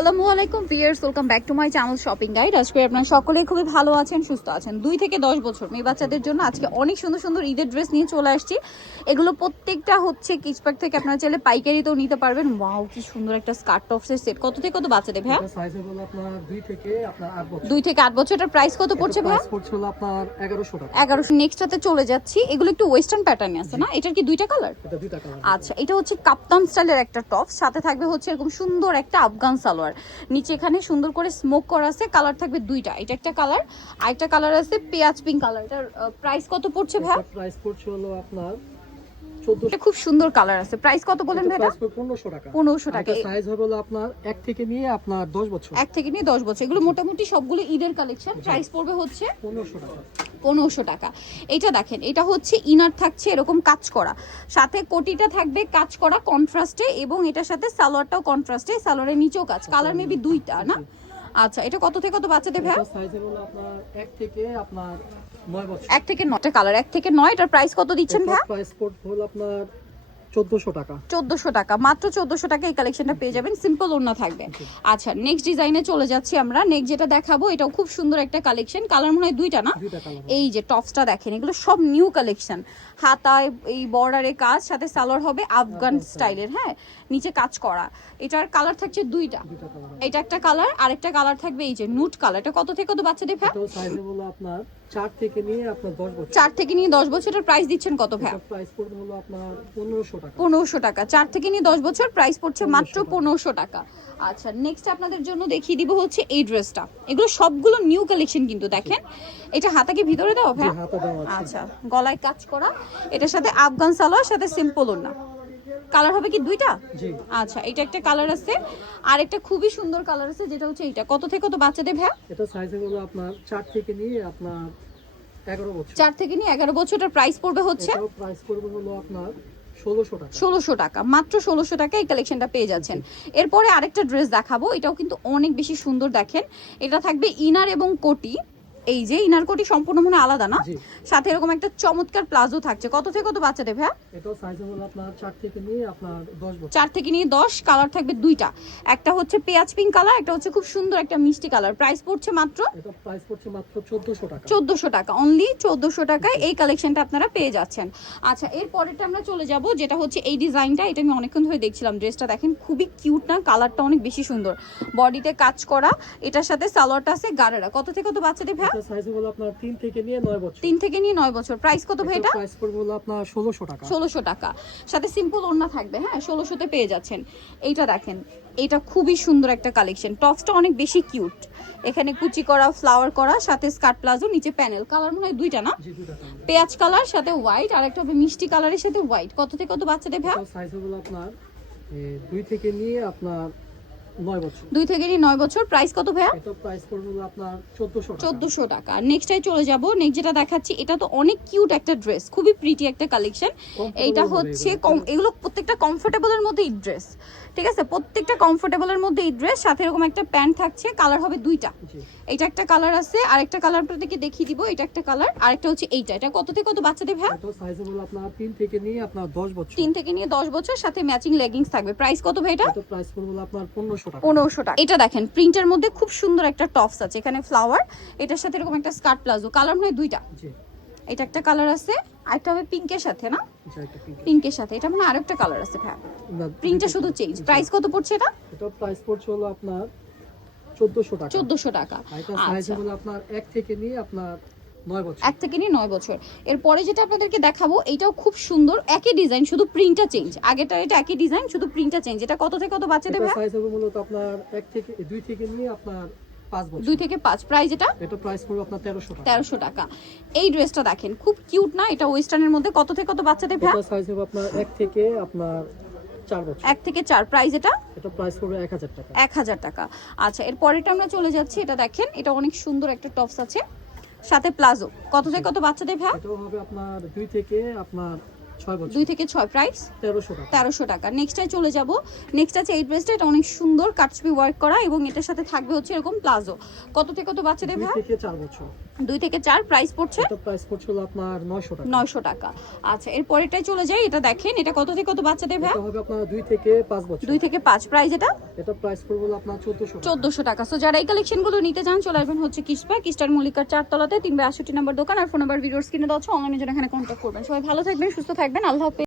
আসসালামু আলাইকুম viewers, welcome back to my channel shopping guide. আজকে আপনারা সকলেই খুবই ভালো আছেন, সুস্থ আছেন। 2 থেকে 10 বছর মেয়ে বাচ্চাদের জন্য আজকে অনেক সুন্দর সুন্দর ঈদের ড্রেস নিয়ে চলে আসছি। এগুলো প্রত্যেকটা হচ্ছে কিচপ্যাক থেকে, আপনারা চাইলে পাইকারিতেও নিতে পারবেন। ওয়াও, কি সুন্দর একটা স্কার্ট টপসের সেট। কত থেকে কত বাচ্চাদের ভাইয়া? এটা সাইজ হলো আপনার 2 থেকে 8 বছর। 2 থেকে 8 বছর। এটার প্রাইস কত পড়ছে ভাইয়া? প্রাইস পড়ছে হলো আপনার 1100 টাকা। 1100। নেক্সটটাতে চলে যাচ্ছি। এগুলো একটু ওয়েস্টার্ন প্যাটার্নে আছে না? এটার কি দুইটা কালার? এটা দুইটা কালার। আচ্ছা, এটা হচ্ছে কাপ্তান স্টাইলের একটা টপ, সাথে থাকবে হচ্ছে এরকম সুন্দর একটা আফগান সালোয়ার। নিচে এখানে সুন্দর করে স্মোক করা আছে। কালার থাকবে দুইটা, এটা একটা কালার, আরেকটা কালার আছে পেঁয়াজ পিঙ্ক কালার। এটার প্রাইস কত পড়ছে ভাই? প্রাইস পড়ছে হলো আপনার 1400। এটা খুব সুন্দর কালার আছে। প্রাইস কত বলেন ভাই? প্রাইস পড়ছে 1500 টাকা। 1500 টাকা। এটা সাইজ হবে হলো আপনার 1 থেকে নিয়ে আপনার 10 বছর। 1 থেকে নিয়ে 10 বছর। এগুলো মোটামুটি সবগুলো ঈদের কালেকশন। প্রাইস পড়বে হচ্ছে 1500 টাকা। 1500 টাকা। এইটা দেখেন, এটা হচ্ছে ইনার থাকছে এরকম কাজ করা, সাথে কোটিটা থাকবে কাজ করা কন্ট্রাস্টে, এবং এটার সাথে সালোয়ারটাও কন্ট্রাস্টে, সালোয়ারের নিচেও কাজ। কালার মেবি দুইটা না? আচ্ছা, এটা কত থেকে কত বাচ্চাদের ভাই? এটা সাইজ হলো আপনার 1 থেকে আপনার 9 বছর। 1 থেকে 9টা কালার, 1 থেকে 9। এটার প্রাইস কত দিচ্ছেন ভাই? প্রাইস পড়ছে হলো আপনার 1400 টাকা। 1400 টাকা, মাত্র 1400 টাকা এই কালেকশনটা পেয়ে যাবেন। সিম্পল ওড়না থাকবে। আচ্ছা, নেক্সট ডিজাইনে চলে যাচ্ছি আমরা। নেক্সট যেটা দেখাবো, এটাও খুব সুন্দর একটা কালেকশন। কালার মনে হয় দুইটা না? দুইটা কালার। এই যে টপসটা দেখেন, এগুলো সব নিউ কালেকশন। হাতায় এই বর্ডারে কাজ, সাথে সালোয়ার হবে আফগান স্টাইলের। হ্যাঁ, নিচে কাজ করা। এটার কালার থাকছে দুইটা। এটা একটা কালার, আরেকটা কালার থাকবে এই যে নুট কালার। এটা কত থেকে কত বাচ্চাদের ভাই? তো সাইজ হলো আপনার 4 থেকে নিয়ে আপনার 10 বছর। 4 থেকে নিয়ে 10 বছরের প্রাইস দিচ্ছেন কত ভাই? প্রাইস পড়বে হলো আপনার 1500 টাকা। 1500 টাকা। 4 থেকে নিয়ে 10 বছর, প্রাইস পড়ছে মাত্র 1500 টাকা। আচ্ছা, নেক্সট আপনাদের জন্য দেখিয়ে দিব হচ্ছে এই ড্রেসটা। এগুলো সবগুলো নিউ কালেকশন কিন্তু দেখেন। এটা হাতা কি ভিতরে দাও ভাই? হাতে দেওয়া আছে। আচ্ছা, গলায় কাজ করা, এটার সাথে আফগান সালোয়ার, সাথে সিম্পল ওড়না। কালার হবে কি দুইটা? জি। আচ্ছা, এটা একটা কালার আছে, আর একটা খুবই সুন্দর কালার আছে, যেটা হচ্ছে এইটা। কত থেকে কত বাচ্চাদের ভাই? এটা সাইজ হলো আপনার 4 থেকে নিয়ে আপনার 11 বছর। 4 থেকে নিয়ে 11 বছরটার প্রাইস পড়বে হচ্ছে এটাও প্রাইস পড়বে হলো আপনার 1600 টাকা। 1600 টাকা, মাত্র 1600 টাকা এই কালেকশনটা পেয়ে যাচ্ছেন। এরপরে আরেকটা ড্রেস দেখাবো, এটাও কিন্তু অনেক বেশি সুন্দর। দেখেন, এটা থাকবে ইনার এবং কোটি। এই যে ইনার কোটি সম্পূর্ণ মনে হয় আলাদা না? জি। সাথে এরকম একটা চমৎকার প্লাজো থাকছে। কত থেকে কত বাচ্চাদের ভাই? এটাও সাইজ হলো আপনার 4 থেকে নিয়ে আপনার 10 বছর। 4 থেকে নিয়ে 10। কালার থাকবে দুইটা, একটা হচ্ছে পেঁয়াজ পিঙ্ক কালার, একটা হচ্ছে খুব সুন্দর একটা মিষ্টি কালার। প্রাইস পড়ছে মাত্র এটা প্রাইস পড়ছে মাত্র 1400 টাকা। 1400 টাকা, অনলি 1400 টাকায় এই কালেকশনটা আপনারা পেয়ে যাচ্ছেন। আচ্ছা, এর পরেরটা আমরা চলে যাব, যেটা হচ্ছে এই ডিজাইনটা। এটা আমি অনেকক্ষণ ধরে দেখছিলাম। ড্রেসটা দেখেন, খুবই কিউট না? কালারটা অনেক বেশি সুন্দর, বডিতে কাজ করা। এটার সাথে সালোয়ারটা আছে গারারা। কত থেকে কত বাচ্চাদের ভাই? এটা সাইজ হলো আপনার 3 থেকে নিয়ে 9 বছর। 3 থেকে নিয়ে 9 বছর। প্রাইস কত ভাই এটা? প্রাইস পড়বে হলো আপনার 1600 টাকা। 1600 টাকা, সাথে সিম্পল ওড়না থাকবে। হ্যাঁ, 1600-তে পেয়ে যাচ্ছেন। এইটা দেখেন, এটা খুবই সুন্দর একটা কালেকশন। টপসটা অনেক বেশি কিউট। এখানে কুচি করা, ফ্লাওয়ার করা, সাথে স্কার্ট প্লাজো, নিচে প্যানেল। কালার মনে হয় দুইটা না? জি, দুইটা কালার। পেঁয়াজ কালার সাথে হোয়াইট, আর একটা হবে মিষ্টি কালারের সাথে হোয়াইট। কত থেকে কত বাচ্চাদের ভাই? সাইজ হলো আপনার 2 থেকে নিয়ে আপনার 9 বছর। 2 থেকে নিয়ে 9 বছর। প্রাইস কত ভাইয়া? এটা প্রাইস পড়বে হলো আপনার 1400 টাকা। 1400 টাকা। নেক্সটটাই চলে যাব। নেক্সট যেটা দেখাচ্ছি, এটা তো অনেক কিউট একটা ড্রেস, খুবই প্রিটি একটা কালেকশন। এইটা হচ্ছে এগুলো প্রত্যেকটা কমফোর্টেবলের মধ্যে এই ড্রেস। ঠিক আছে, প্রত্যেকটা কমফোর্টেবলের মধ্যে এই ড্রেস। সাথে এরকম একটা প্যান্ট থাকছে, কালার হবে দুইটা। জি। এটা একটা কালার আছে, আরেকটা কালার আপনাদেরকে দেখিয়ে দিব। এটা একটা কালার, আরেকটা হচ্ছে এইটা। এটা কত থেকে কত বাচ্চাদের ভাই? এটা সাইজ হলো আপনার 3 থেকে নিয়ে আপনার 10 বছর। 3 থেকে নিয়ে 10 বছর, সাথে ম্যাচিং লেগিংস থাকবে। প্রাইস কত ভাই এটা? এটা প্রাইস পড়বে হলো আপনার 1500 টাকা। 1500 টাকা। এটা দেখেন, প্রিন্টের মধ্যে খুব সুন্দর একটা টপস আছে, এখানে ফ্লাওয়ার, এটার সাথে এরকম একটা স্কার্ট প্লাজো। কালার হয় দুইটা। জি। এটা একটা কালার আছে, আরেকটা হবে পিঙ্কের সাথে না? এটা একটা পিঙ্ক। পিঙ্কের সাথে এটা মানে আরেকটা কালার আছে ভাই। না, প্রিন্টটা শুধু চেঞ্জ। প্রাইস কত পড়ছে এটা? এটা প্রাইস পড়ছে হলো আপনার 1400 টাকা। 1400 টাকা। আর এটা সাইজ আচ্ছা, হলো আপনার 1 থেকে নিয়ে আপনার 9 বছর। 1 থেকে নিয়ে 9 বছর। এরপরে যেটা আপনাদেরকে দেখাবো, এটাও খুব সুন্দর, একই ডিজাইন, শুধু প্রিন্টটা চেঞ্জ। আগেরটা এটা একই ডিজাইন, শুধু প্রিন্টটা চেঞ্জ। এটা কত থেকে কত বাচ্চাদের এটা ভাই? সাইজ হবে মূলত আপনার 2 থেকে নিয়ে আপনার 5 বছর। 2 থেকে 5। প্রাইস এটা? এটা প্রাইস পড়বে আপনার 1300 টাকা। 1300 টাকা। এই ড্রেসটা দেখেন, খুব কিউট না? এটা ওয়েস্টার্নের মধ্যে। কত থেকে কত বাচ্চাদের ভাই? এটা সাইজ হবে আপনার 1 থেকে আপনার 4 বছর। 1 থেকে 4। প্রাইস এটা? এটা প্রাইস পড়বে 1000 টাকা। 1000 টাকা। আচ্ছা, এর পরেরটা আমরা চলে যাচ্ছি। এটা দেখেন, এটা অনেক সুন্দর একটা টপস আছে, সাথে প্লাজো। কত থেকে কত বাচ্চাদের ভাই? এটাও হবে আপনার 2 থেকে আপনার 6 বছর 2 থেকে 6 প্রাইস 1300 টাকা। 1300 টাকা। নেক্সটে চলে যাব। নেক্সট আছে এই ড্রেসটা, এটা অনেক সুন্দর কাটছবি ওয়ার্ক করা এবং এটার সাথে থাকবে হচ্ছে এরকম প্লাজো। কত থেকে কত বাচ্চাদের 2 ভাই? থেকে 4 বছর। 2 থেকে 4 প্রাইস পড়ছে এটা প্রাইস পড়ছিল আপনার 900 টাকা। 900 টাকা। আচ্ছা এর পরেরটাই চলে যাই, এটা দেখেন, এটা কত থেকে কত বাচ্চাদের ভাই? এটা হবে আপনার 2 থেকে 5 বছর। 2 থেকে 5 প্রাইস এটা এটা প্রাইস পড়বে হলো আপনার 1400 টাকা। 1400 টাকা। সো যারা এই কালেকশনগুলো নিতে চান চলে আসবেন হচ্ছে কিসপাক স্টার মল্লিকার 4 তলাতে 362 নম্বর দোকান, আর ফোন নাম্বার ভিডিওর স্ক্রিনে দেওয়া আছে, অনলাইনে জন্য এখানে কন্ট্যাক্ট করবেন। সবাই ভালো থাকবেন, সুস্থ থাকবেন, আল্লাহ হাফেজ।